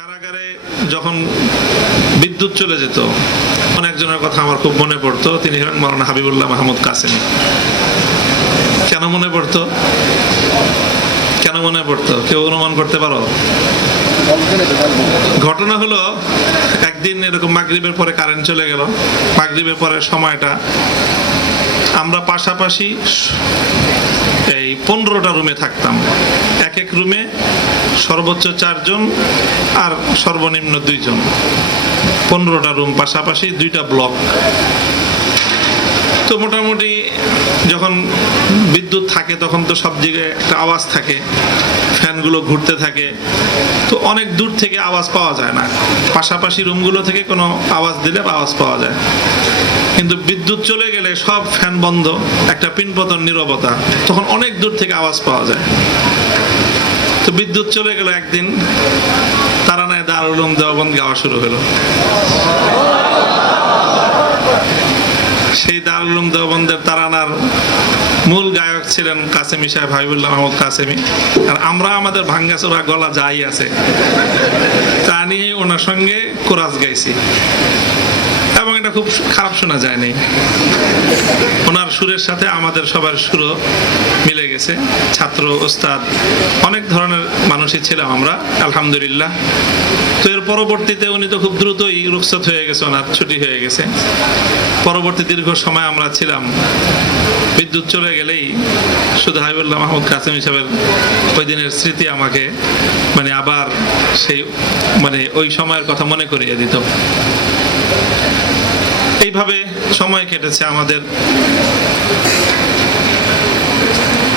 কারাগারে যখন বিদ্যুৎ চলে যেত, একজনের কথা আমার খুব মনে পড়তো। তিনি হলেন মাওলানা হাবিবুল্লাহ মাহমুদ কাসেমি। কেন মনে পড়তো? কেন মনে পড়তো? কেউ অনুমান করতে পারো? ঘটনা হলো, একদিন এরকম মাগরিবের পরে কারেন্ট চলে গেল। মাগরিবের পরের সময়টা আমরা পাশাপাশি এই 15টা রুমে থাকতাম। এক এক রুমে সর্বোচ্চ 4 জন আর সর্বনিম্ন 2 জন। 15টা রুম পাশাপাশি, 2টা ব্লক। তো মোটামুটি যখন বিদ্যুৎ থাকে তখন তো সব জায়গায় একটা আওয়াজ থাকে, ফ্যানগুলো ঘুরতে থাকে, তো অনেক দূর থেকে আওয়াজ পাওয়া যায় না। পাশাপাশি রুমগুলো থেকে কোনো আওয়াজ দিলে আওয়াজ পাওয়া যায়, কিন্তু বিদ্যুৎ চলে গেলে সব ফ্যান বন্ধ, একটা পিনপতন নীরবতা, তখন অনেক দূর থেকে আওয়াজ পাওয়া যায়। তো বিদ্যুৎ চলে গেল একদিন, তারানায় দারুল উলুম দেওবন্দ গাওয়া শুরু হলো। সেই দারুল উলুম দেওবন্দের তারানার মূল গায়ক ছিলেন কাসেমি সাহেব, হাবিবুল্লাহ মাহমুদ কাসেমি। আর আমরা আমাদের ভাঙ্গাচোরা গলা যাই আছে তা নিয়ে ওনার সঙ্গে কোরাস গাইছি, এবং এটা খুব খারাপ শোনা যায়নি। ওনার সুরের সাথে আমাদের সবার সুরও মিলে গেছে। ছাত্র, ওস্তাদ, অনেক ধরনের মানুষই ছিলাম আমরা, আলহামদুলিল্লাহ। তো এর পরবর্তীতে উনি তো খুব দ্রুতই রুখসত হয়ে গেছে, ওনার ছুটি হয়ে গেছে। পরবর্তী দীর্ঘ সময় আমরা ছিলাম। বিদ্যুৎ চলে গেলেই শুধু হাবিবুল্লাহ মাহমুদ কাসেমি সাহেবের ওই দিনের স্মৃতি আমাকে আবার সেই ওই সময়ের কথা মনে করিয়ে দিত। এইভাবে সময় কেটেছে আমাদের।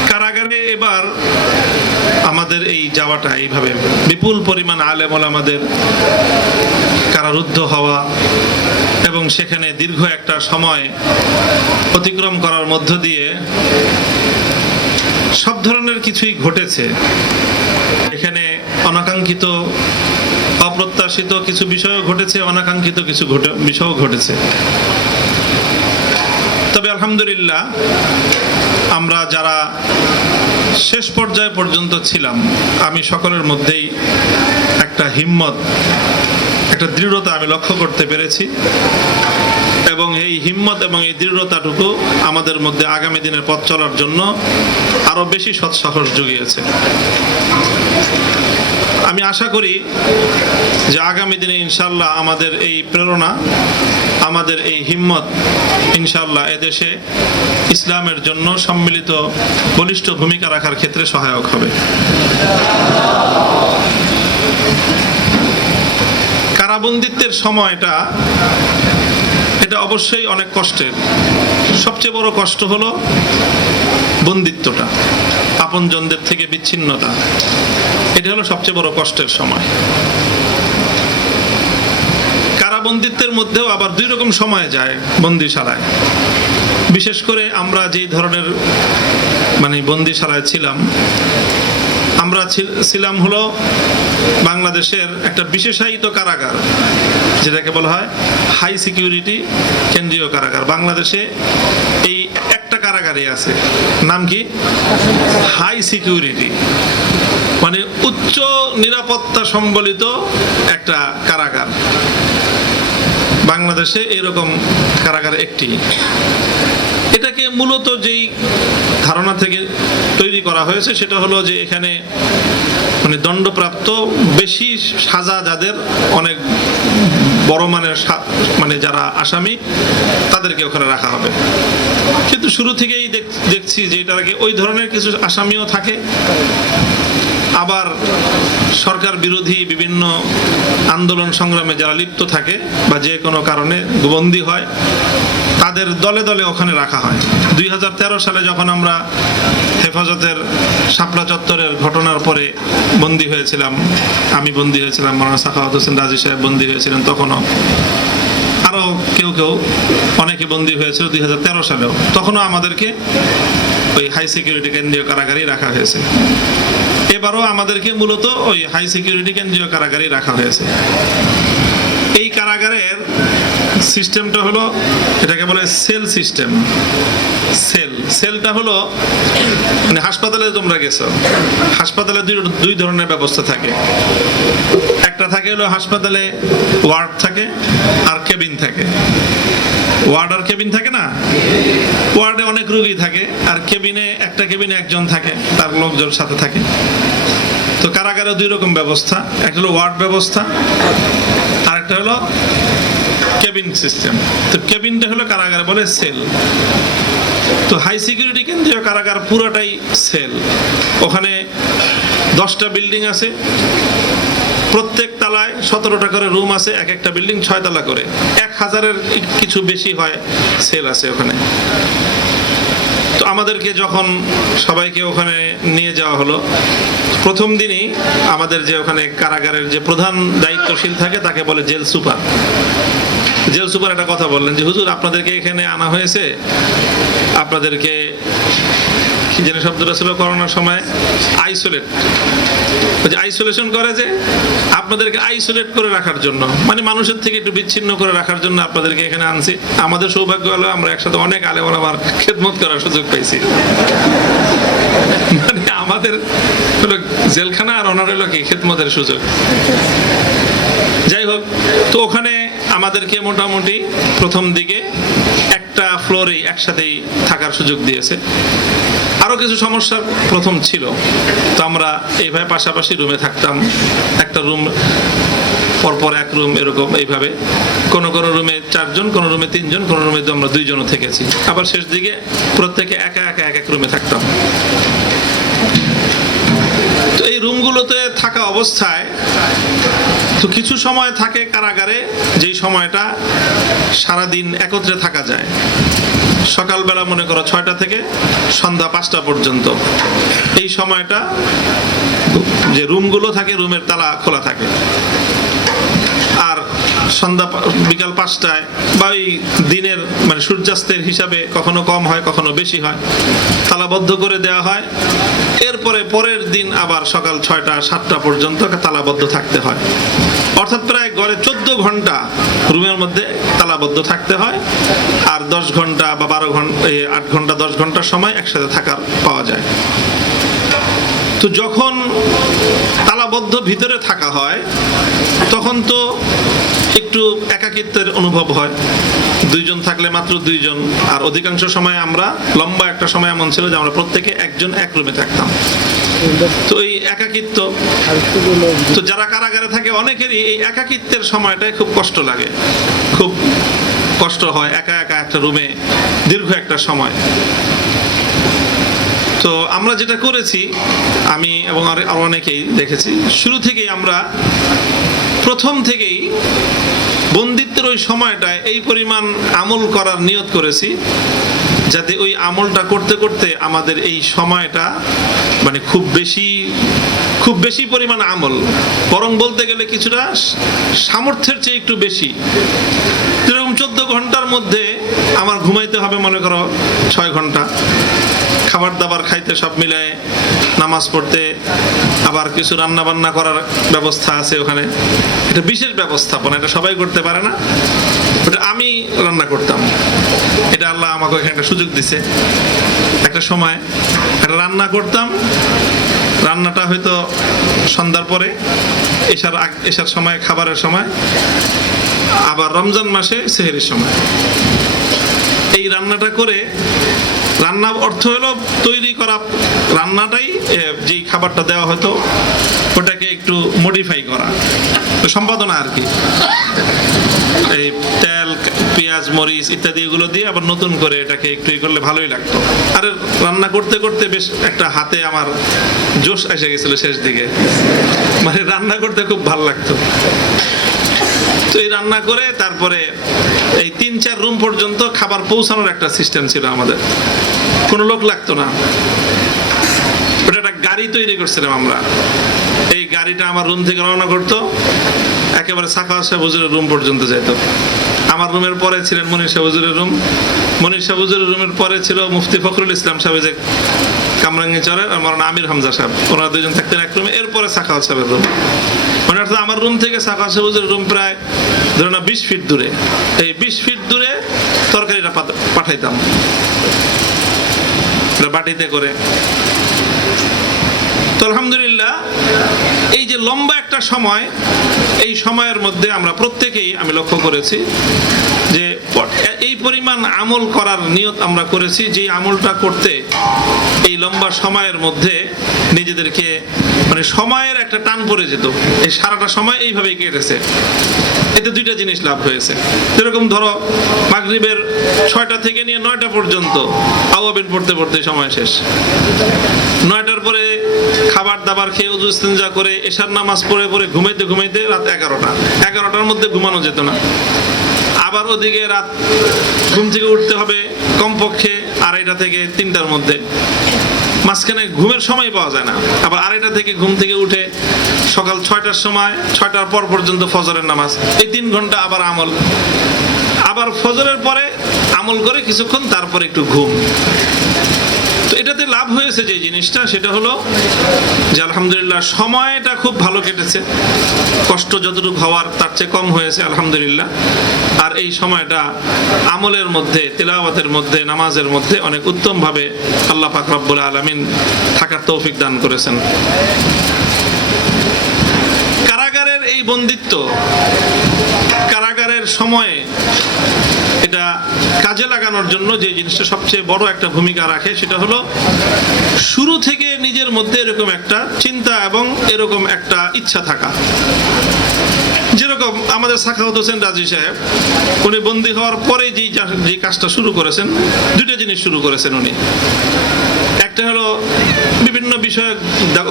কারাগারে এবার আমাদের এই যাওয়াটা, এইভাবে বিপুল পরিমাণ আলেম ওলামাদের কারারুদ্ধ হওয়া এবং সেখানে দীর্ঘ একটা সময় অতিক্রম করার মধ্য দিয়ে সব ধরনের কিছুই ঘটেছে। এখানে অনাকাঙ্ক্ষিত, অপ্রত্যাশিত কিছু বিষয়ও ঘটেছে, অনাকাঙ্ক্ষিত কিছু বিষয়ও ঘটেছে। তবে আলহামদুলিল্লাহ, আমরা যারা শেষ পর্যায় পর্যন্ত ছিলাম, আমি সকলের মধ্যেই একটা হিম্মত, একটা দৃঢ়তা আমি লক্ষ্য করতে পেরেছি, এবং এই হিম্মত এবং এই দৃঢ়তাটুকু আমাদের মধ্যে আগামী দিনের পথ চলার জন্য আরো বেশি সৎসাহস জুগিয়েছে। আমি আশা করি যে আগামী দিনে ইনশাআল্লাহ আমাদের এই প্রেরণা, আমাদের এই হিম্মত ইনশাআল্লাহ এদেশে ইসলামের জন্য সম্মিলিত বলিষ্ঠ ভূমিকা রাখার ক্ষেত্রে সহায়ক হবে। কারাবন্দিত্বের সময়টা, এটা অবশ্যই অনেক কষ্টের। সবচেয়ে বড় কষ্ট হলো বন্দিত্বটা, আপনজনদের থেকে বিচ্ছিন্নতা। এটা হলো সবচেয়ে বড় কষ্টের সময়। কারাবন্দিত্বের মধ্যেও আবার 2 রকম সময় যায় বন্দিশালায়। বিশেষ করে আমরা যেই ধরনের বন্দিশালায় ছিলাম, আমরা ছিলাম হলো বাংলাদেশের একটা বিশেষায়িত কারাগার, যেটাকে বলা হয় হাই সিকিউরিটি কেন্দ্রীয় কারাগার। বাংলাদেশে এই একটা কারাগারই আছে, নাম কি? হাই সিকিউরিটি, উচ্চ নিরাপত্তা সম্বলিত একটা কারাগার। বাংলাদেশে এরকম কারাগার একটি। এটাকে মূলত যেই ধারণা থেকে তৈরি করা হয়েছে সেটা হলো যে এখানে দণ্ডপ্রাপ্ত, বেশি সাজা যাদের, অনেক বড় মানের যারা আসামি, তাদেরকে ওখানে রাখা হবে। কিন্তু শুরু থেকেই দেখছি যে এটার আগে ওই ধরনের কিছু আসামিও থাকে, আবার সরকার বিরোধী বিভিন্ন আন্দোলন সংগ্রামে যারা লিপ্ত থাকে বা যে কোনো কারণে বন্দী হয়, তাদের দলে দলে ওখানে রাখা হয়। 2013 সালে যখন আমরা হেফাজতের শাপলা চত্বরের ঘটনার পরে বন্দী হয়েছিলাম, আমি বন্দী হয়েছিলাম, মাওলানা সাখাওয়াত হোসেন রাজি সাহেব বন্দী হয়েছিলেন, তখনও আরো কেউ অনেকে বন্দী হয়েছিল 2013 সালেও। তখনও আমাদেরকে ওই হাই সিকিউরিটি কেন্দ্রীয় কারাগারেই রাখা হয়েছে। এবারও আমাদেরকে মূলত ওই হাই সিকিউরিটি কেন্দ্রীয় কারাগারেই রাখা হয়েছে। এই কারাগারের সিস্টেমটা হলো, এটাকে বলে সেল সিস্টেম। সেলটা হলো মানে হাসপাতালে তোমরা গেছো, হাসপাতালে দুই ধরনের ব্যবস্থা থাকে। একটা থাকে হলো হাসপাতালে ওয়ার্ড থাকে আর কেবিন থাকে। ওয়ার্ড আর কেবিন থাকে না, ওয়ার্ডে অনেক রোগী থাকে আর কেবিনে একটা কেবিনে একজন থাকে, তার লোকজন সাথে থাকে। তো কারাগারে দুই রকম ব্যবস্থা, একটা হলো ওয়ার্ড ব্যবস্থা আর একটা হলো কেবিন সিস্টেম। তো কেবিনটা হলো কারাগারে বলে সেল। তো হাই সিকিউরিটি কেন্দ্রীয় কারাগার পুরোটাই সেল। ওখানে 10টা বিল্ডিং আছে, প্রত্যেক তালায় 17টা করে রুম আছে, এক একটা বিল্ডিং 6 তলা করে, 1000-এর কিছু বেশি হয় সেল আছে ওখানে। তো আমাদেরকে যখন সবাইকে ওখানে নিয়ে যাওয়া হলো, প্রথম দিনই আমাদের যে ওখানে কারাগারের যে প্রধান দায়িত্বশীল থাকে তাকে বলে জেল সুপার। জেল সুপার একটা কথা বললেন যে হুজুর আপনাদেরকে এখানে আনা হয়েছে, আপনাদেরকে কি যেন শব্দটা ছিল করোনার সময়, আইসোলেট, আইসোলেশন করে, যে আপনাদেরকে আইসোলেট করে রাখার জন্য, মানে মানুষের থেকে একটু বিচ্ছিন্ন করে রাখার জন্য আপনাদেরকে এখানে আনছি। আমাদের সৌভাগ্য হলো আমরা একসাথে অনেক আলেম ওলামার খেদমত করার সুযোগ পাইছি। মানে আমাদের হলো জেলখানা আর ওনার হলো কি খেদমতের সুযোগ। যাই হোক, তো ওখানে আমাদেরকে মোটামুটি প্রথম দিকে একটা ফ্লোরে একসাথেই থাকার সুযোগ দিয়েছে। আরো কিছু সমস্যা প্রথম ছিল, তো আমরা এইভাবে পাশাপাশি রুমে থাকতাম, একটা রুম পরপর এক রুম, এরকম এইভাবে কোন কোন রুমে 4 জন, কোন রুমে 3 জন, কোন রুমে আমরা 2 জনও থেকেছি। আবার শেষ দিকে প্রত্যেকে একা একা এক এক রুমে থাকতাম। তো এই রুমগুলোতে থাকা অবস্থায় তো কিছু সময় থাকে কারাগারে, যেই সময়টা সারাদিন একত্রে থাকা যায়। সকালবেলা মনে করো 6টা থেকে সন্ধ্যা 5টা পর্যন্ত, এই সময়টা যে রুমগুলো থাকে রুমের তালা খোলা থাকে। আর সন্ধ্যা বিকাল 5টায় বা ওই দিনের মানে সূর্যাস্তের হিসাবে কখনো কম হয় কখনো বেশি হয়, তালাবদ্ধ করে দেওয়া হয়। এরপরে পরের দিন আবার সকাল 6টা 7টা পর্যন্ত তালাবদ্ধ থাকতে হয়। অর্থাৎ প্রায় গড়ে 14 ঘন্টা রুমের মধ্যে তালাবদ্ধ থাকতে হয়। আর 10 ঘন্টা বা 12 ঘন্টা, 8 ঘন্টা 10 ঘন্টার সময় একসাথে থাকার পাওয়া যায়। তো যখন তালাবদ্ধ ভিতরে থাকা হয় তখন তো একটু একাকিত্বের অনুভব হয়। 2 জন থাকলে মাত্র 2 জন, আর অধিকাংশ সময় আমরা লম্বা একটা সময় এমন ছিল যে আমরা প্রত্যেকে একজন এক রুমে থাকতাম। তো এই একাকিত্ব, তো যারা কারাগারে থাকে অনেকেরই এই একাকিত্বের সময়টায় খুব কষ্ট লাগে, খুব কষ্ট হয় একা একা একটা রুমে দীর্ঘ একটা সময়। তো আমরা যেটা করেছি, আমি এবং আরো অনেকেই দেখেছি, শুরু থেকেই আমরা প্রথম থেকেই বন্দিত্বের ওই সময়টায় এই পরিমাণ আমল করার নিয়ত করেছি যাতে ওই আমলটা করতে করতে আমাদের এই সময়টা মানে খুব বেশি পরিমাণ আমল, বরং বলতে গেলে কিছুটা সামর্থ্যের চেয়ে একটু বেশি। যেরকম 14 ঘন্টার মধ্যে আমার ঘুমাইতে হবে মনে করো 6 ঘন্টা, খাবার দাবার খাইতে সব মিলায়, নামাজ পড়তে, আবার কিছু রান্না বান্না করার ব্যবস্থা আছে ওখানে। এটা বিশেষ ব্যবস্থাপনা, এটা সবাই করতে পারে না, ওটা আমি রান্না করতাম। এটা আল্লাহ আমাকে এখানে একটা সুযোগ দিছে। একটা সময় একটা রান্না করতাম, রান্নাটা হয়তো সন্ধ্যার পরে, এশার সময়, খাবারের সময়, আবার রমজান মাসে সেহরির সময়। এই রান্নাটা করে, রান্না অর্থ হলো তৈরি করা রান্নাটাই, যেই খাবারটা দেওয়া হতো ওটাকে একটু মডিফাই করা, সম্পাদনা আর কি। এই তেল, পেঁয়াজ, মরিচ ইত্যাদি এগুলো দিয়ে আবার নতুন করে এটাকে একটু করলে ভালোই লাগতো। আর রান্না করতে করতে বেশ একটা হাতে আমার জোশ এসে গেছিল শেষ দিকে, মানে রান্না করতে খুব ভালো লাগতো। তো এই রান্না করে তারপরে এই 3-4 রুম পর্যন্ত খাবার পৌঁছানোর একটা সিস্টেম ছিল আমাদের, কোনো লোক লাগতো না। ওটা একটা গাড়ি তৈরি করছিলাম আমরা। এই গাড়িটা আমার রুম থেকে রওনা করতো, একেবারে সাখাওয়াত সাহেব হুজুরের রুম পর্যন্ত যেত। আমার রুমের পরে ছিলেন মনির সাহেব হুজুরের রুম, মনির সাহেব হুজুরের রুমের পরে ছিল মুফতি ফখরুল ইসলাম সাহেব, যে কামরাঙ্গীরচরের, আর মাওলানা আমির হামজা সাহেব, ওনারা 2 জন থাকতেন এক রুমে। এরপরে সাখাওয়াত সাহেবের রুম। মানে অর্থাৎ আমার রুম থেকে সাকা সবুজের রুম প্রায় ধরো না 20 ফিট দূরে, এই 20 ফিট দূরে তরকারিটা পাঠাইতাম বাটিতে করে। তো আলহামদুলিল্লাহ এই যে লম্বা একটা সময়, এই সময়ের মধ্যে আমরা প্রত্যেকেই আমি লক্ষ্য করেছি যে এই পরিমাণ আমল করার নিয়ত আমরা করেছি, যে আমলটা করতে এই লম্বা সময়ের মধ্যে নিজেদেরকে মানে সময়ের একটা টান পড়ে যেত। এই সারাটা সময় এইভাবেই কেটেছে। এতে দুইটা জিনিস লাভ হয়েছে। যেরকম ধরো মাগরিবের 6টা থেকে নিয়ে 9টা পর্যন্ত আওয়াবিন পড়তে পড়তে সময় শেষ। 9টার পরে খাবার দাবার খেয়ে ওযু ইস্তেঞ্জা করে এশার নামাজ পড়ে পড়ে ঘুমাইতে ঘুমাইতে রাত 11টার মধ্যে ঘুমানো যেত না। আবার ওদিকে রাত ঘুম থেকে উঠতে হবে কমপক্ষে 2:30 থেকে 3টার মধ্যে, মাঝখানে ঘুমের সময় পাওয়া যায় না। আবার 2:30 থেকে ঘুম থেকে উঠে সকাল 6টার সময় 6টার পর পর্যন্ত ফজরের নামাজ, এই 3 ঘন্টা আবার আমল, আবার ফজরের পরে আমল করে কিছুক্ষণ, তারপরে একটু ঘুম। তো এটাতে লাভ হয়েছে যে জিনিসটা, সেটা হলো যে আলহামদুলিল্লাহ সময়টা খুব ভালো কেটেছে, কষ্ট যতটুকু হওয়ার তার চেয়ে কম হয়েছে আলহামদুলিল্লাহ। আর এই সময়টা আমলের মধ্যে, তিলাওয়াতের মধ্যে, নামাজের মধ্যে অনেক উত্তমভাবে আল্লাহ পাক রব্বুল আলামিন থাকার তৌফিক দান করেছেন। কারাগারের এই বন্দিত্ব, কারাগারের সময়ে এটা কাজে লাগানোর জন্য যে জিনিসটা সবচেয়ে বড় একটা ভূমিকা রাখে, সেটা হলো শুরু থেকে নিজের মধ্যে এরকম একটা চিন্তা এবং এরকম একটা ইচ্ছা থাকা। যেরকম আমাদের সাখাওয়াত হোসেন রাজি সাহেব, উনি বন্দী হওয়ার পরে যে কাজটা শুরু করেছেন, দুইটা জিনিস শুরু করেছেন উনি। একটা হলো বিভিন্ন বিষয়ে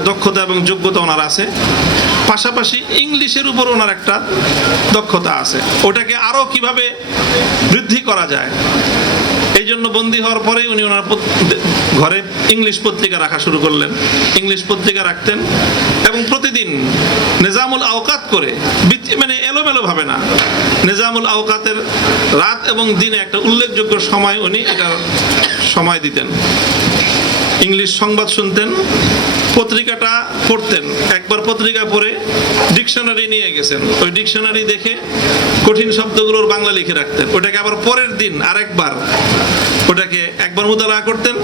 দক্ষতা এবং যোগ্যতা ওনার আছে, পাশাপাশি ইংলিশের উপর ওনার একটা দক্ষতা আছে, ওটাকে আরো কিভাবে বৃদ্ধি করা যায়। এই জন্য বন্দী হওয়ার পরেই উনি ওনার ঘরে ইংলিশ পত্রিকা রাখা শুরু করলেন। ইংলিশ পত্রিকা রাখতেন এবং প্রতিদিন নিজামুল আওকাত করে, মানে এলোমেলো ভাবে না, নিজামুল আওকাতের রাত এবং দিনে একটা উল্লেখযোগ্য সময় উনি এটার সময় দিতেন। ইংলিশ সংবাদ শুনতেন, পত্রিকাটা পড়তেন। একবার পত্রিকা পড়ে ডিকশনারি নিয়ে গেছেন, ওই ডিকশনারি দেখে কঠিন শব্দগুলোর বাংলা লিখে রাখতেন। ওটাকে আবার পরের দিন আরেকবার ওটাকে একবার মুতালা করতেন,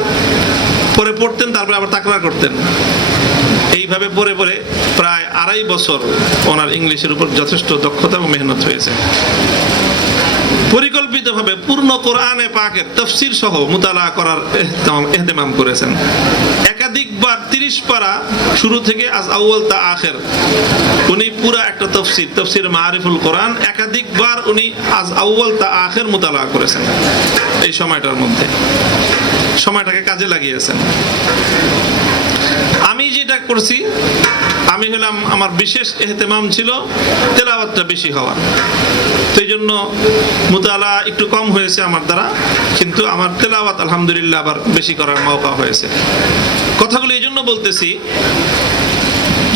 পরে পড়তেন, তারপরে আবার তাকরার করতেন। এইভাবে পড়ে পড়ে প্রায় 2.5 বছর ওনার ইংলিশের উপর যথেষ্ট দক্ষতা এবং মেহনত হয়েছে। পরিকল্পিতভাবে পূর্ণ কোরআনে পাকের তাফসীর সহ মুতালা করার ইহতিমাম করেছেন। একাধিকবার 30 পারা শুরু থেকে আজ আউয়াল তা আখির উনি পুরো একটা তাফসীর মারিফুল কোরআন একাধিকবার উনি আজ আউয়াল তা আখির মুতালা করেছেন। এই সময়টার মধ্যে সময়টাকে কাজে লাগিয়েছেন। আমি যেটা করছি, আমি হলাম, আমার বিশেষ ইহতিমাম ছিল তেলাওয়াতটা বেশি হওয়ার, তো এই জন্য মুতালা একটু কম হয়েছে আমার দ্বারা, কিন্তু আমার তেলাওয়াত আলহামদুলিল্লাহ আবার বেশি করার মওকা হয়েছে। কথাগুলো এই জন্য বলতেছি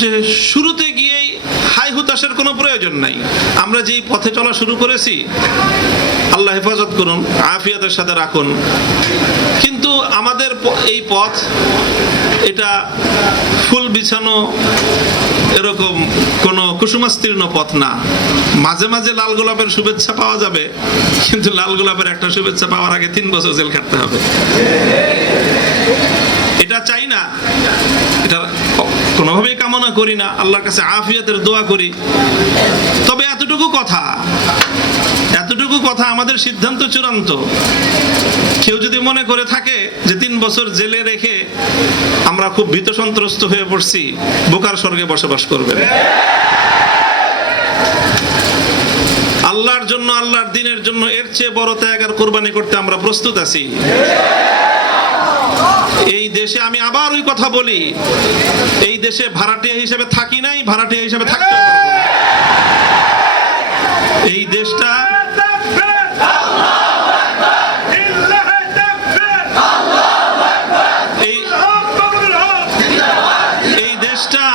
যে শুরুতে গিয়েই হাই হুতাশের কোনো প্রয়োজন নাই। আমরা যেই পথে চলা শুরু করেছি, আল্লাহ হেফাজত করুন, আফিয়াতের সাথে রাখুন, কিন্তু আমাদের এই পথ এটা ফুল বিছানো এরকম কোনো কুসুমাস্তীর্ণ পথ না। মাঝে মাঝে লাল গোলাপের শুভেচ্ছা পাওয়া যাবে, কিন্তু লাল গোলাপের একটা শুভেচ্ছা পাওয়ার আগে 3 বছর জেল খাটতে হবে। এটা চাই না, এটা কোনোভাবেই কামনা করি না, আল্লাহর কাছে আফিয়াতের দোয়া করি। তবে এতটুকু কথা আমাদের সিদ্ধান্ত চূড়ান্ত। কেউ যদি মনে করে থাকে যে 3 বছর জেলে রেখে আমরা খুব ভীত সন্ত্রস্ত হয়ে পড়ছি, বোকার স্বর্গে বসবাস করবেন। আল্লাহর জন্য, আল্লাহর দ্বীনের জন্য এর চেয়ে বড় ত্যাগ আর কুরবানি করতে আমরা প্রস্তুত আছি। এই দেশে আমি আবার ওই কথা বলি, এই দেশে ভাড়াটিয়া হিসেবে থাকি নাই, ভাড়াটিয়া হিসেবে থাকতে পারবো না। এই দেশটা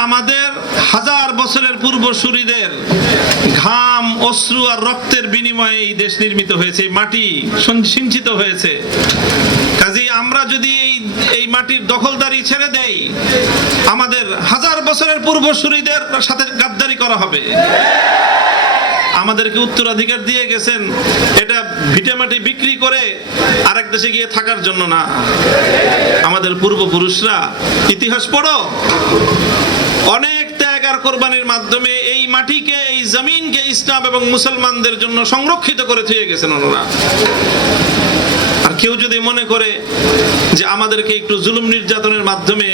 আমাদের 1000 বছরের পূর্বসূরীদের ঘাম অশ্রু আর রক্তের বিনিময়ে এই দেশ নির্মিত হয়েছে, এই মাটি সিঞ্চিত হয়েছে। কাজেই আমরা যদি এই মাটির দখলদারি ছেড়ে দেই, আমাদের হাজার বছরের পূর্বসূরীদের সাথে গাদ্দারি করা হবে। আমাদেরকে উত্তরাধিকার দিয়ে গেছেন এটা ভিটেমাটি বিক্রি করে আরেক দেশে গিয়ে থাকার জন্য না। আমাদের পূর্বপুরুষরা, ইতিহাস পড়ো, অনেক ত্যাগ আর কোরবানির মাধ্যমে এই মাটিকে, এই জমিনকে ইসলাম এবং মুসলমানদের জন্য সংরক্ষিত করে দিয়ে গেছেন ওনারা। আর কেউ যদি মনে করে যে আমাদেরকে একটু জুলুম নির্যাতনের মাধ্যমে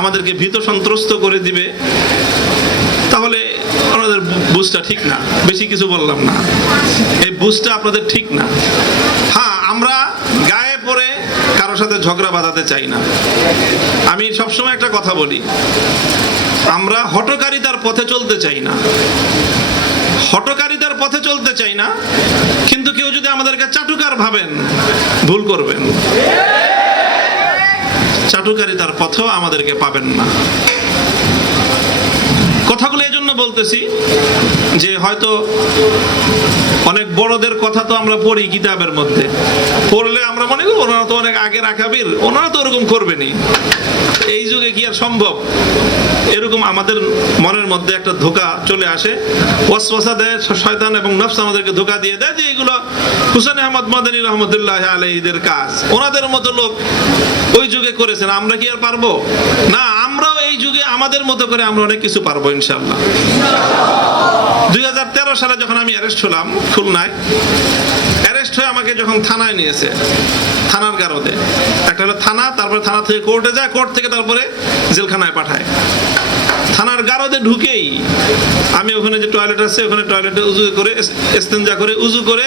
আমাদেরকে ভীত সন্ত্রস্ত করে দিবে, তাহলে আপনাদের বুঝটা ঠিক না। বেশি কিছু বললাম না, এই বুঝটা আপনাদের ঠিক না। হ্যাঁ, আমরা গায়ে পড়ে কারো সাথে ঝগড়া বাঁধাতে চাই না। আমি সবসময় একটা কথা বলি, আমরা হঠকারিতার পথে চলতে চাই না, হঠকারিতার পথে চলতে চাই না। কিন্তু কেউ যদি আমাদেরকে চাটুকার ভাবেন, ভুল করবেন। চাটুকারিতার পথেও আমাদেরকে পাবেন না। কথাগুলো এই জন্য বলতেছি যে হয়তো অনেক বড়দের কথা তো আমরা পড়ি কিতাবের মধ্যে, পড়লে আমরা মনে করি ওনারা তো অনেক আগের আকাবির, ওনারা তো ওরকম করবেনি। এই যুগে কি আর সম্ভব? এরকম আমাদের মনের মধ্যে একটা ধোঁকা চলে আসে, ওয়াসওয়াসা দেয় শয়তান এবং নফস, আমাদেরকে ধোঁকা দিয়ে দেয় যে এগুলো হুসেন আহমদ মাদানী রহমতুল্লাহ আলাইহিদের কাজ, ওনাদের মতো লোক ওই যুগে করেছেন, আমরা কি আর পারবো? না, আমরাও এই যুগে আমাদের মতো করে আমরা অনেক কিছু পারবো ইনশাআল্লাহ। 2013 সালে যখন আমি অ্যারেস্ট হলাম খুলনায়, অ্যারেস্ট হয়ে আমাকে যখন থানায় নিয়েছে, থানার গারদে, একটা হলো থানা, তারপরে থানা থেকে কোর্টে যায়, কোর্ট থেকে তারপরে জেলখানায় পাঠায়। থানার গারদে ঢুকেই আমি ওখানে যে টয়লেট আছে, ওখানে টয়লেটে উজু করে, ইস্তেঞ্জা করে, উজু করে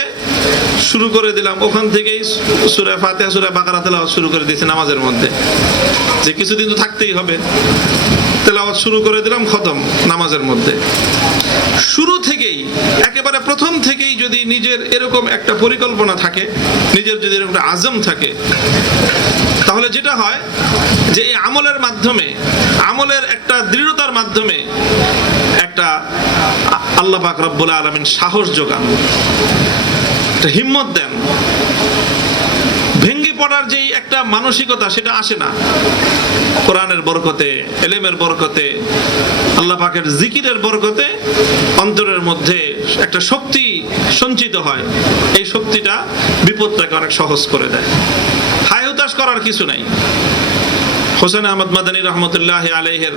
শুরু করে দিলাম। ওখান থেকেই সূরা ফাতিহা, সূরা বাকারা তেলাওয়াত শুরু করে দিয়েছি নামাজের মধ্যে, যে কিছুদিন তো থাকতেই হবে। তেলাওয়াত শুরু করে দিলাম, খতম নামাজের মধ্যে। শুরু থেকেই, একেবারে প্রথম থেকেই যদি নিজের এরকম একটা পরিকল্পনা থাকে, নিজের যদি এরকম একটা আজম থাকে, তাহলে যেটা হয় যে এই আমলের মাধ্যমে, আমলের একটা দৃঢ়তার মাধ্যমে একটা আল্লাহ পাক রব্বুল আলামিন সাহস যোগান, একটা হিম্মত দেন। ভেঙ্গে পড়ার যেই একটা মানসিকতা, সেটা আসে না। কোরআনের বরকতে, ইলমের বরকতে, আল্লাহ পাকের জিকিরের বরকতে অন্তরের মধ্যে একটা শক্তি সঞ্চিত হয়। এই শক্তিটা বিপদটাকে অনেক সহজ করে দেয়। হায় হুতাশ করার কিছু নাই। হোসেন আহমদ মাদানী রহমতুল্লাহ আলাইহির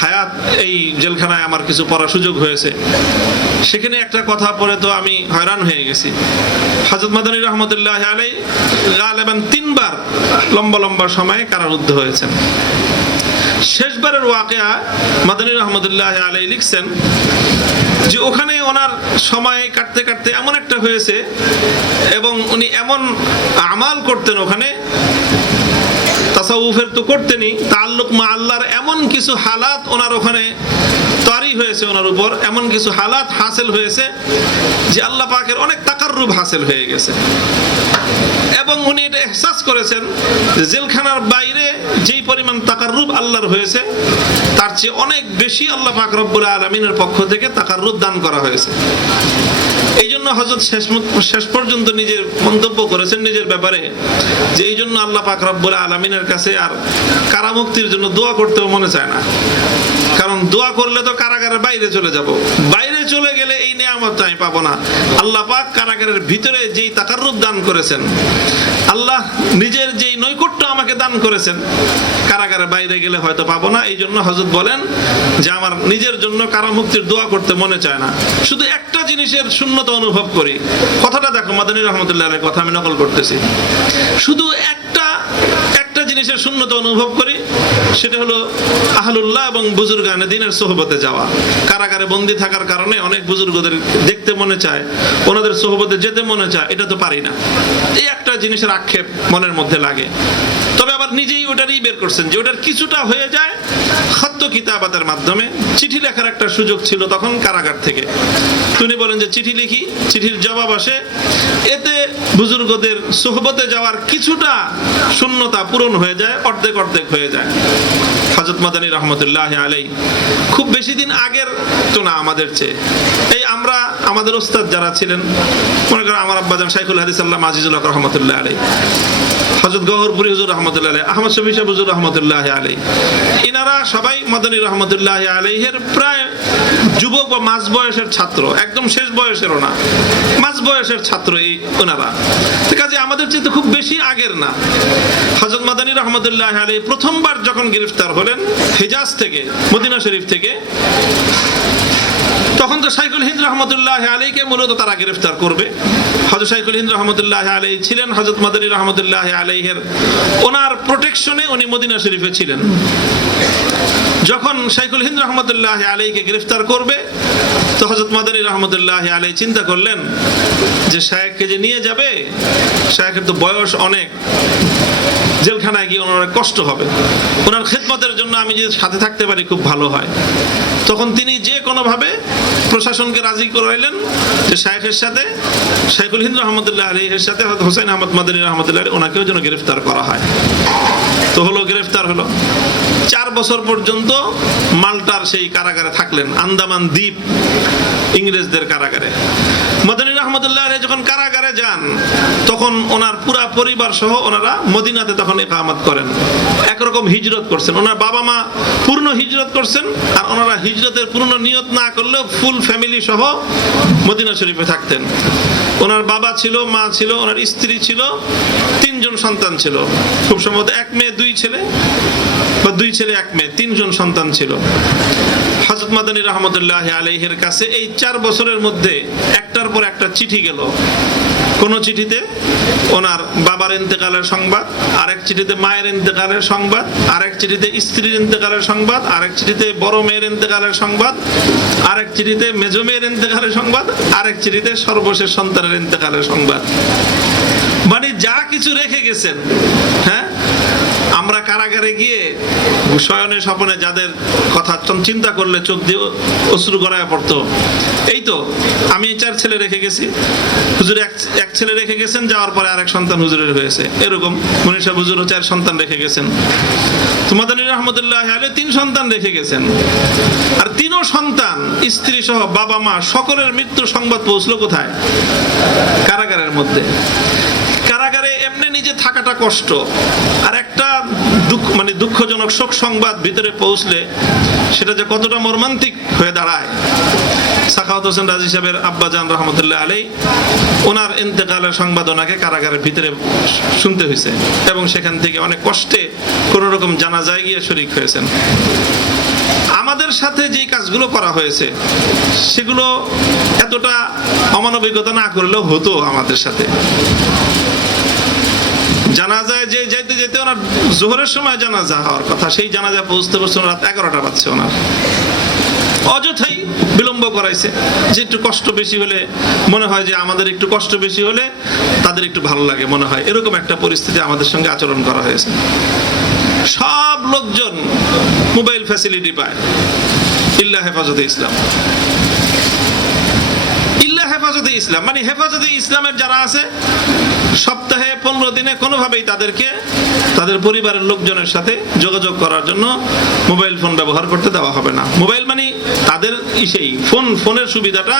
হায়াত, এই জেলখানায় আমার কিছু পড়ার সুযোগ হয়েছে। সেখানে একটা কথা পড়ে তো আমি হয়রান হয়ে গেছি। হযরত মাদানী রহমতুল্লাহ আলাইহি গালিবান 3 বার লম্বা লম্বা সময় কারারুদ্ধ হয়েছেন। শেষবারের ওয়াকিয়া মাদানী রহমতুল্লাহ আলাইহি লিখছেন যে ওখানে ওনার সময় কাটতে কাটতে এমন একটা হয়েছে, এবং উনি এমন আমাল করতেন ওখানে, তাসাউফের তো করতেনই, তাআল্লুক মা আল্লাহর এমন কিছু হালাত ওনার ওখানে তৈরি হয়েছে, ওনার উপর এমন কিছু হালাত হাসিল হয়েছে যে আল্লাহ পাকের অনেক তাকাররুব হাসিল হয়ে গেছে। এবং উনি এটা ইহসাস করেছেন যে জেলখানার বাইরে যেই পরিমাণ তাকাররুব আল্লাহর হয়েছে, তার চেয়ে অনেক বেশি আল্লাহ পাক রব্বুল আলামিনের পক্ষ থেকে তাকাররুব দান করা হয়েছে। এই জন্য হযরত শেষ পর্যন্ত নিজের মন্তব্য করেছেন নিজের ব্যাপারে, যে এই জন্য আল্লাহ পাক রব্বুল আলামিনের কাছে আর কারামুক্তির জন্য দোয়া করতেও মনে চায় না। কারণ দোয়া করলে তো কারাগারের বাইরে চলে যাব, বাইরে চলে গেলে এই নিয়ামত আমি পাবো না। আল্লাহ পাক কারাগারের ভিতরে যেই তাকাররুব দান করেছেন, আল্লাহ নিজের যেই নৈকট্য আমাকে দান করেছেন, কারাগারের বাইরে গেলে হয়তো পাবো না। এই জন্য হযরত বলেন যে আমার নিজের জন্য কারামুক্তির দোয়া করতে মনে চায় না, শুধু একটা জিনিসের শূন্যতা অনুভব করি। কথাটা দেখো, মাদানী রহমতুল্লাহ আলাইহির কথা আমি নকল করতেছি। শুধু একটা জিনিসের শূন্যতা অনুভব করি, সেটা হলো আহলুল্লাহ এবং বুজুর্গানে দ্বীনের সোহবতে যাওয়া। কারাগারে বন্দী থাকার কারণে অনেক বুজুর্গদের দেখতে মনে চায়, ওনাদের সোহবতে যেতে মনে চায়, এটা তো পারি না। এই একটা জিনিসের আক্ষেপ মনের মধ্যে লাগে। তবে আবার নিজেই ওটারই বের করছেন যে ওটার কিছুটা হয়ে যায় খত্ত কিতাবাতের মাধ্যমে। চিঠি লেখার একটা সুযোগ ছিল তখন কারাগার থেকে। তিনি বলেন যে চিঠি লিখি, চিঠির জবাব আসে, এতে বুজুর্গদের সোহবতে যাওয়ার কিছুটা শূন্যতা পূরণ হয়ে যায়, অর্ধেক অর্ধেক হয়ে যায়। হযরত মাদানী রহমতুল্লাহ আলাইহি খুব বেশি দিন আগের তো না আমাদের চেয়ে। এই আমরা আমাদের ওস্তাদ যারা ছিলেন, মনে করেন আমার আব্বাজান শাইখুল হাদিস আল্লামা আজিজুল হক রহমতুল্লাহ আলাইহি, হযরত গওহরপুরি হুজুর রহমতুল্লাহ আলাইহি, আহমদ শফি সাহেব হুজুর রহমতুল্লাহ আলাইহি, এনারা সবাই মাদানী রহমতুল্লাহ আলাইহির প্রায় যুবক বা মাঝ বয়সের ছাত্র, একদম শেষ বয়সেরও না, মাঝ বয়সের ছাত্র এই ওনারা। ঠিক আছে, আমাদের চেয়ে তো খুব বেশি আগের না। হযরত মাদানী রহমতুল্লাহ আলাইহি প্রথমবার যখন গ্রেফতার হলেন হিজাজ থেকে, মদিনা শরীফ থেকে, তখন তো শাইখুল হিন্দ রহমতুল্লাহ আলাইহিকে মূলত তারা গ্রেফতার করবে। হযরত শাইখুল হিন্দ রহমতুল্লাহ আলাইহি ছিলেন হযরত মাদানী রহমতুল্লাহ আলাইহির ওনার প্রোটেকশনে, উনি মদিনা শরীফে ছিলেন। যখন শাইখুল হিন্দ রহমতুল্লাহ আলাইহিকে গ্রেফতার করবে, তো হযরত মাদানী রহমতুল্লাহ আলাইহি চিন্তা করলেন যে শায়েখকে যে নিয়ে যাবে, শায়েখের তো বয়স অনেক, জেলখানায় গিয়ে ওনার কষ্ট হবে, ওনার খেদমতের জন্য আমি যদি সাথে থাকতে পারি খুব ভালো হয়। তখন তিনি যে কোনোভাবে প্রশাসনকে রাজি করাইলেন যে শায়েখের সাথে, শাইখুল হিন্দ রহমতুল্লাহ আলাইহির সাথে হোসেন আহমদ মাদানী রহমতুল্লাহ আলাইহি ওনাকেও যেন গ্রেফতার করা হয়। তো হলো, গ্রেফতার হলো। 4 বছর পর্যন্ত মাল্টার সেই কারাগারে থাকলেন, আন্দামান দ্বীপ ইংরেজদের কারাগারে। মাদানী রহমতুল্লাহ আলাইহি যখন কারাগারে যান, তখন ওনার পুরা পরিবার সহ ওনারা মদিনাতে তখন ইকামত করেন, একরকম হিজরত করছেন। ওনার বাবা মা পূর্ণ হিজরত করছেন, আর ওনারা হিজরতের পূর্ণ নিয়ত না করলেও ফুল ফ্যামিলি সহ মদিনা শরীফে থাকতেন। ওনার বাবা ছিল, মা ছিল, ওনার স্ত্রী ছিল, 3 জন সন্তান ছিল, খুব সম্ভবত 1 মেয়ে 2 ছেলে বা 2 ছেলে 1 মেয়ে, 3 জন সন্তান ছিল। হযরত মাদানী রহমতুল্লাহ আলাইহির কাছে এই 4 বছরের মধ্যে একটার পর একটা চিঠি গেল। কোন চিঠিতে ওনার বাবার ইন্তেকালের সংবাদ, আরেক চিঠিতে মায়ের ইন্তেকালের সংবাদ, আরেক চিঠিতে স্ত্রীর ইন্তেকালের সংবাদ, আরেক চিঠিতে বড় মেয়ের ইন্তেকালের সংবাদ, আরেক চিঠিতে মেজো মেয়ের ইন্তেকালের সংবাদ, আরেক চিঠিতে সর্বশেষ সন্তানের ইন্তেকালের সংবাদ। মানে যা কিছু রেখে গেছেন, হ্যাঁ, আমরা কারাগারে গিয়ে শয়নে স্বপনে যাদের কথা চিন্তা করলে চোখ দিয়ে অশ্রু গড়ায় পড়তো, এই তো আমি 4 ছেলে রেখে গেছি, হুজুর এক ছেলে রেখে গেছেন, যাওয়ার পরে আরেক সন্তান হুজুরের হয়েছে, এরকম মনির সাহেব হুজুরও 4 সন্তান রেখে গেছেন। তো মাদানী রহমতুল্লাহ আলাইহি 3 সন্তান রেখে গেছেন, আর 3ও সন্তান, স্ত্রী সহ বাবা মা সকলের মৃত্যুর সংবাদ পৌঁছলো কোথায়? কারাগারের মধ্যে। কারাগারে এমনি নিজে থাকাটা কষ্ট, আর একটা দুঃখজনক শোক সংবাদ ভিতরে পৌঁছলে সেটা যে কতটা মর্মান্তিক হয়ে দাঁড়ায়। সাখাওয়াত হোসেন রাজি সাহেবের আব্বাজান রহমতুল্লাহ আলাইহি, ওনার ইন্তেকালের সংবাদ ওনাকে কারাগারের ভিতরে শুনতে হয়েছে, এবং সেখান থেকে অনেক কষ্টে কোনো রকম জানাজায় গিয়ে শরীক হয়েছেন। আমাদের সাথে যে কাজগুলো করা হয়েছে সেগুলো এতটা অমানবিকতা না করলেও হতো আমাদের সাথে। জানাজায় যে যেতে যেতে ওনার জোহরের সময় জানাজা হওয়ার কথা, সেই জানাজা পৌঁছতে পৌঁছতে রাত 11টা বাজছে ওনার। অযথাই বিলম্ব করাইছে, যে একটু কষ্ট বেশি হলে মনে হয় যে আমাদের একটু কষ্ট বেশি হলে তাদের একটু ভালো লাগে মনে হয়, এরকম একটা পরিস্থিতি আমাদের সঙ্গে আচরণ করা হয়েছে। সব লোকজন মোবাইল ফ্যাসিলিটি পায়, ইল্লা হেফাজতে ইসলাম। ইল্লা হেফাজতে ইসলাম মানে হেফাজতে ইসলামের যারা আছে, সপ্তাহে 15 দিনে কোনোভাবেই তাদেরকে তাদের পরিবারের লোকজনের সাথে যোগাযোগ করার জন্য মোবাইল ফোন ব্যবহার করতে দেওয়া হবে না। মোবাইল মানে তাদের সেই ফোনের সুবিধাটা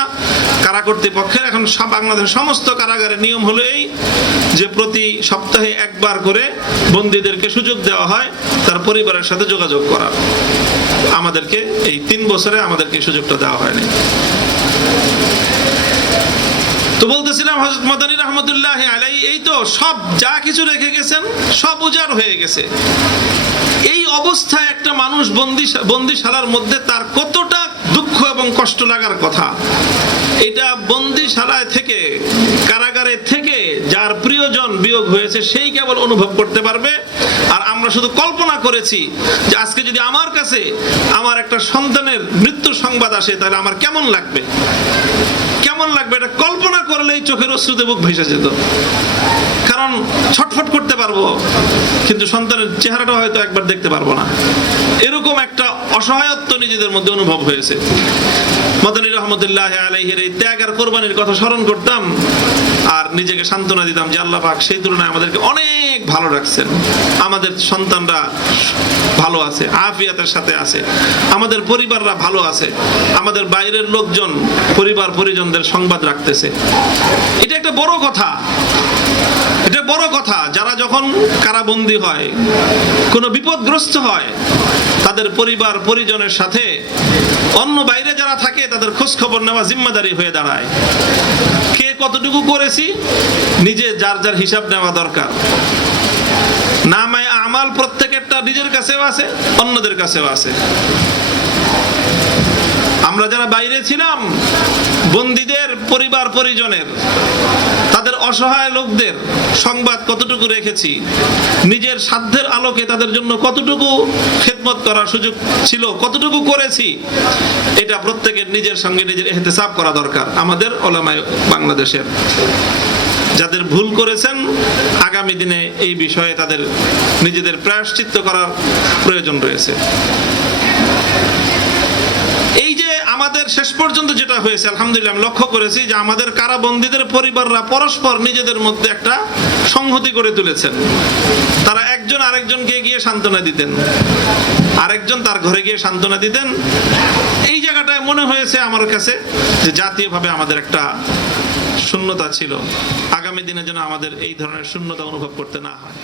কারা কর্তৃপক্ষের। এখন বাংলাদেশের সমস্ত কারাগারের নিয়ম হলো এই যে প্রতি সপ্তাহে একবার করে বন্দীদেরকে সুযোগ দেওয়া হয় তার পরিবারের সাথে যোগাযোগ করার। আমাদেরকে এই 3 বছরে আমাদেরকে সুযোগটা দেওয়া হয়নি। তো বলতেছিলাম হযরত মাদানী রহমতুল্লাহ আলাইহি এই তো সব যা কিছু রেখে গেছেন সব উজাড় হয়ে গেছে। এই অবস্থায় একটা মানুষ বন্দিশালার মধ্যে তার কতটা দুঃখ এবং কষ্ট লাগার কথা, এটা বন্দিশালায় থেকে, কারাগারে থেকে যার প্রিয়জন বিয়োগ হয়েছে সেই কেবল অনুভব করতে পারবে। আর আমরা শুধু কল্পনা করেছি যে আজকে যদি আমার কাছে আমার একটা সন্তানের মৃত্যুর সংবাদ আসে তাহলে আমার কেমন লাগবে, কেমন লাগবে, এটা কল্পনা করলেই চোখের অশ্রুতে বুক ভেসে যেত। কারণ ছটফট করতে পারবো কিন্তু সন্তানের চেহারাটা হয়তো একবার দেখতে পারবো না, এরকম একটা অসহায়ত্ব নিজেদের মধ্যে অনুভব হয়েছে। মাদানী রহমতুল্লাহ আলাইহির এই ত্যাগ আর কোরবানির কথা স্মরণ করতাম আর নিজেকে সান্ত্বনা দিতাম যে আল্লাহ পাক সেই তুলনায় আমাদেরকে অনেক ভালো রাখছেন, আমাদের সন্তানরা ভালো আছে, আফিয়াতের সাথে আছে, আমাদের পরিবাররা ভালো আছে, আমাদের বাইরের লোকজন পরিবার পরিজনদের সংবাদ রাখতেছে। এটা একটা বড় কথা, এটা বড় কথা। যারা যখন কারাবন্দী হয়, কোনো বিপদগ্রস্ত হয়, তাদের পরিবার পরিজনের সাথে অন্য বাইরে যারা থাকে তাদের খোঁজ খবর নেওয়া জিম্মাদারি হয়ে দাঁড়ায়। কে কতটুকু করেছি নিজে যার যার হিসাব নেওয়া দরকার। নামায়ে আমাল প্রত্যেকেরটা নিজের কাছেও আছে, অন্যদের কাছেও আছে। আমরা যারা বাইরে ছিলাম, বন্দীদের পরিবার পরিজনের, তাদের অসহায় লোকদের সংবাদ কতটুকু রেখেছি, নিজের সাধ্যের আলোকে তাদের জন্য কতটুকু খেদমত করার সুযোগ ছিল, কতটুকু করেছি, এটা প্রত্যেকের নিজের সঙ্গে নিজের ইহতিসাব করা দরকার। আমাদের উলামায়ে বাংলাদেশের যাদের ভুল করেছেন, আগামী দিনে এই বিষয়ে তাদের নিজেদের প্রায়শ্চিত্ত করার প্রয়োজন রয়েছে। এই যে আমাদের শেষ পর্যন্ত যেটা হয়েছে, আলহামদুলিল্লাহ আমি লক্ষ্য করেছি যে আমাদের কারাবন্দীদের পরিবাররা পরস্পর নিজেদের মধ্যে একটা সংহতি করে তুলেছেন। তারা একজন আরেকজনকে গিয়ে সান্ত্বনা দিতেন, আরেকজন তার ঘরে গিয়ে সান্ত্বনা দিতেন। এই জায়গাটায় মনে হয়েছে আমার কাছে যে জাতীয়ভাবে আমাদের একটা শূন্যতা ছিল। আগামী দিনে যেন আমাদের এই ধরনের শূন্যতা অনুভব করতে না হয়।